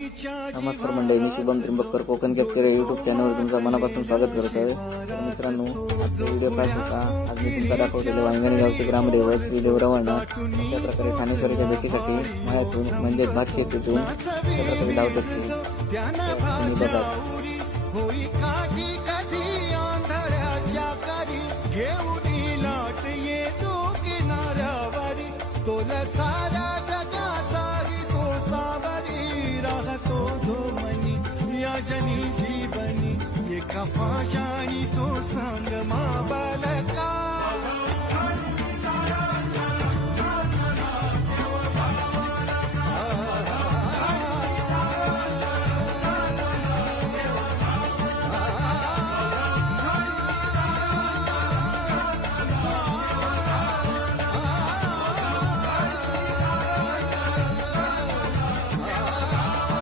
नमस्कार मंडळी, मी Shubham त्रिंबककर Konkan capture YouTube चॅनलवर तुमचं मनापासून स्वागत करत आहे. तर मित्रांनो, आजचा व्हिडिओ पाहत होता. आज मी तुमचा दाखवलेले वांगणी गावचे ग्रामदैवत श्री देवरावांना अशा प्रकारे ठाणेश्वरीच्या भेटीसाठी मळ्यातून म्हणजे भात शेतीतून अशा प्रकारे धावत असते. तुम्ही बघा. घेऊन लाट येतो किनाऱ्यावरी तोल सारा